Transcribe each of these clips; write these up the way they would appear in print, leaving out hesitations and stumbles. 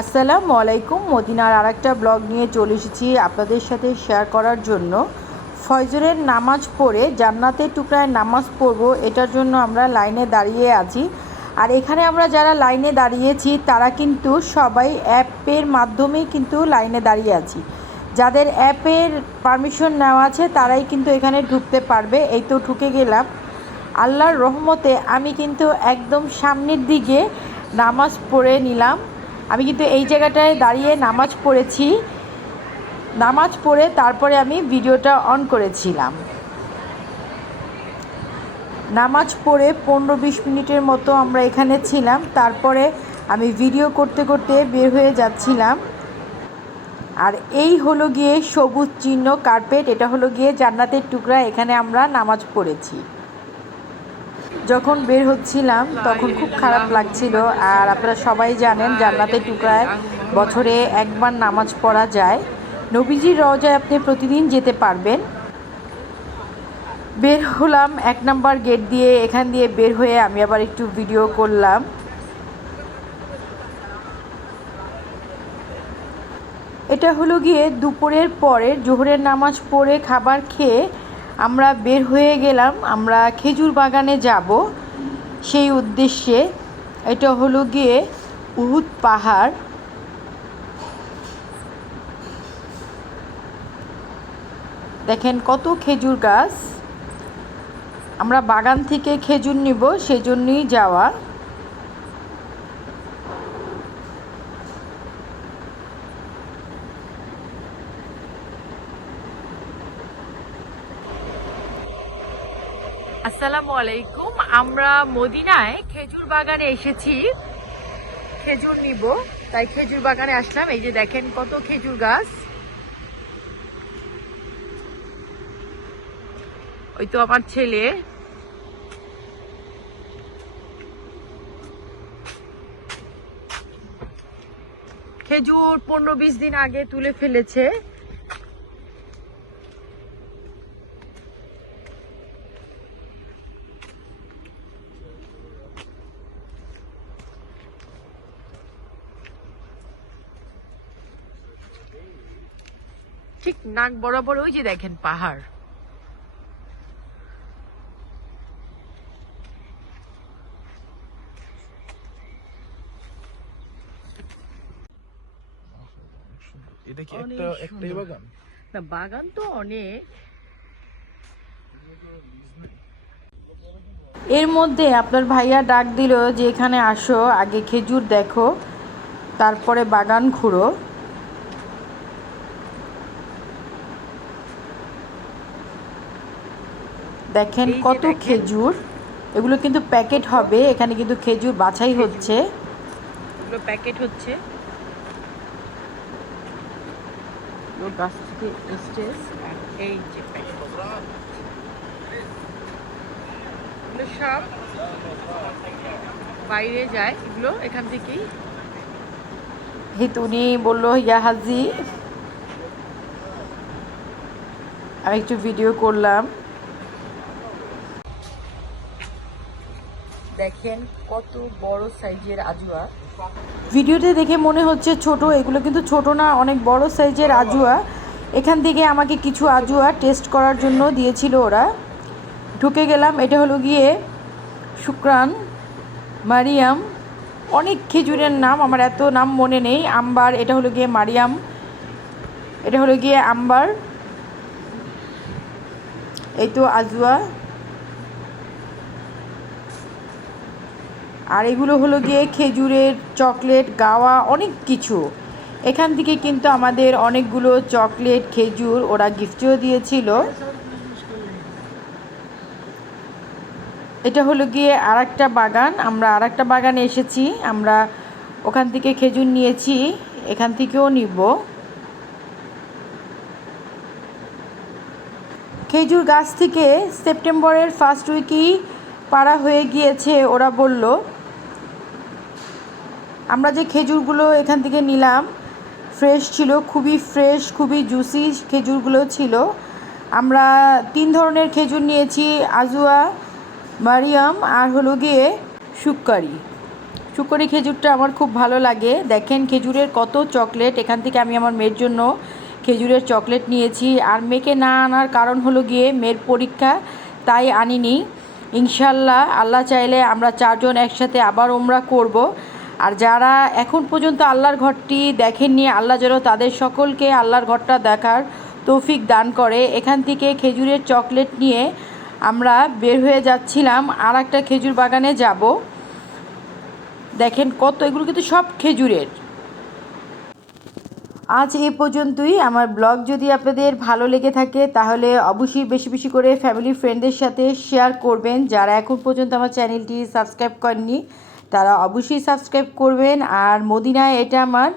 আসসালামু আলাইকুম। মদিনার আরেকটা ব্লগ নিয়ে চলে এসেছি আপনাদের সাথে শেয়ার করার জন্য। ফজরের নামাজ পড়ে জান্নাতের টুকরায় নামাজ পড়ব, এটার জন্য আমরা লাইনে দাঁড়িয়ে আছি। আর এখানে আমরা যারা লাইনে দাঁড়িয়েছি তারা কিন্তু সবাই অ্যাপের মাধ্যমেই কিন্তু লাইনে দাঁড়িয়ে আছি। যাদের অ্যাপের পারমিশন নেওয়া আছে তারাই কিন্তু এখানে ঢুকতে পারবে। এই তো ঢুকে গেলাম। আল্লাহর রহমতে আমি কিন্তু একদম সামনের দিকে নামাজ পড়ে নিলাম। আমি কিন্তু এই জায়গাটায় দাঁড়িয়ে নামাজ পড়েছি। নামাজ পড়ে তারপরে আমি ভিডিওটা অন করেছিলাম। নামাজ পড়ে 15-20 মিনিটের মতো আমরা এখানে ছিলাম। তারপরে আমি ভিডিও করতে করতে বের হয়ে যাচ্ছিলাম। আর এই হলো গিয়ে সবুজ চিহ্ন কার্পেট, এটা হলো গিয়ে জান্নাতের টুকরা, এখানে আমরা নামাজ পড়েছি। যখন বের হচ্ছিলাম তখন খুব খারাপ লাগছিল। আর আপনারা সবাই জানেন জান্নাতের টুকরায় বছরে একবার নামাজ পড়া যায়। নবীজির রওজায় আপনি প্রতিদিন যেতে পারবেন। বের হলাম 1 নম্বর গেট দিয়ে। এখান দিয়ে বের হয়ে আমি আবার একটু ভিডিও করলাম। এটা হলো গিয়ে দুপুরের পরের জোহরের নামাজ পড়ে খাবার খেয়ে আমরা বের হয়ে গেলাম। আমরা খেজুর বাগানে যাব সেই উদ্দেশ্যে। এটা হলো গিয়ে উহুদ পাহাড়। দেখেন কত খেজুর গাছ। আমরা বাগান থেকে খেজুর নিব সেজন্যই যাওয়া। আসসালামু আলাইকুম। আমরা মদিনায় খেজুর বাগানে এসেছি, খেজুর নিব, তাই খেজুর বাগানে আসলাম। এই যে দেখেন কত খেজুর গাছ। ওই তো আমার ছেলে। খেজুর 15-20 দিন আগে তুলে ফেলেছে। ঠিক নাক বরাবর ওই যে দেখেন পাহাড়। এটা কি একটাই বাগান? না, বাগান তো অনেক। এর মধ্যে আপনার ভাইয়া ডাক দিল যে এখানে আসো, আগে খেজুর দেখো তারপরে বাগান ঘুরো। দেখেন কত খেজুর। এগুলো কিন্তু প্যাকেট হবে, এখানে কিন্তু খেজুর বাছাই হচ্ছে। এগুলো প্যাকেট হচ্ছে গাছ থেকে স্টেজ। এই যে প্যাকেট, এগুলো সব বাইরে যায়। এগুলো এখান থেকেই। উনি বললো ইয়া হাজি, আমি একটু ভিডিও করলাম। দেখেন কত বড় সাইজের আজুয়া। ভিডিওতে দেখে মনে হচ্ছে ছোট, এগুলো কিন্তু ছোট না, অনেক বড় সাইজের আজুয়া। এখান থেকে আমাকে কিছু আজুয়া টেস্ট করার জন্য দিয়েছিল ওরা। ঢুকে গেলাম। এটা হলো গিয়ে শুক্রান, মারিয়াম, অনেক খেজুরের নাম, আমার এত নাম মনে নেই। আম্বার, এটা হলো গিয়ে মারিয়াম, এটা হলো গিয়ে আম্বার। এই তো আজুয়া। আর এগুলো হলো গিয়ে খেজুরের চকলেট, গাওয়া, অনেক কিছু। এখান থেকে কিন্তু আমাদের অনেকগুলো চকলেট, খেজুর ওরা গিফটও দিয়েছিল। এটা হলো গিয়ে আরেকটা বাগান। আমরা আরেকটা বাগানে এসেছি, আমরা ওখান থেকে খেজুর নিয়েছি, এখান থেকেও নিব। খেজুর গাছ থেকে সেপ্টেম্বরের ফার্স্ট উইকেই পাড়া হয়ে গিয়েছে ওরা বলল। আমরা যে খেজুরগুলো এখান থেকে নিলাম ফ্রেশ ছিল, খুবই ফ্রেশ, খুবই জুসি খেজুরগুলো ছিল। আমরা 3 ধরনের খেজুর নিয়েছি, আজুয়া, মারিয়াম আর হলো গিয়ে শুক্কারি। সুকরি খেজুরটা আমার খুব ভালো লাগে। দেখেন খেজুরের কত চকলেট। এখান থেকে আমি আমার মেয়ের জন্য খেজুরের চকলেট নিয়েছি। আর মেয়েকে না আনার কারণ হলো গিয়ে মেয়ের পরীক্ষা, তাই আনিনি। ইনশাল্লাহ আল্লাহ চাইলে আমরা 4 জন একসাথে আবার উমরা করব। আর যারা এখন পর্যন্ত আল্লাহর ঘরটি দেখেননি, আল্লাহ যেন তাদের সকলকে আল্লাহর ঘরটা দেখার তৌফিক দান করে। এখান থেকে খেজুরের চকলেট নিয়ে আমরা বের হয়ে যাচ্ছিলাম আর একটা খেজুর বাগানে যাব। দেখেন কত, এগুলো কিন্তু সব খেজুরের। আজ এ পর্যন্তই। আমার ব্লগ যদি আপনাদের ভালো লেগে থাকে তাহলে অবশ্যই বেশি বেশি করে ফ্যামিলি ফ্রেন্ডদের সাথে শেয়ার করবেন। যারা এখন পর্যন্ত আমার চ্যানেলটি সাবস্ক্রাইব করেননি তারা অবশ্যই সাবস্ক্রাইব করবেন। আর মদিনায় এটা আমার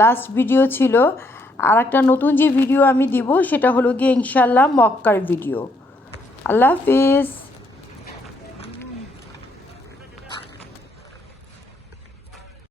লাস্ট ভিডিও ছিল। আর একটা নতুন যে ভিডিও আমি দিব সেটা হলো গিয়ে ইনশাল্লাহ মক্কার ভিডিও। আল্লাহ হাফিজ।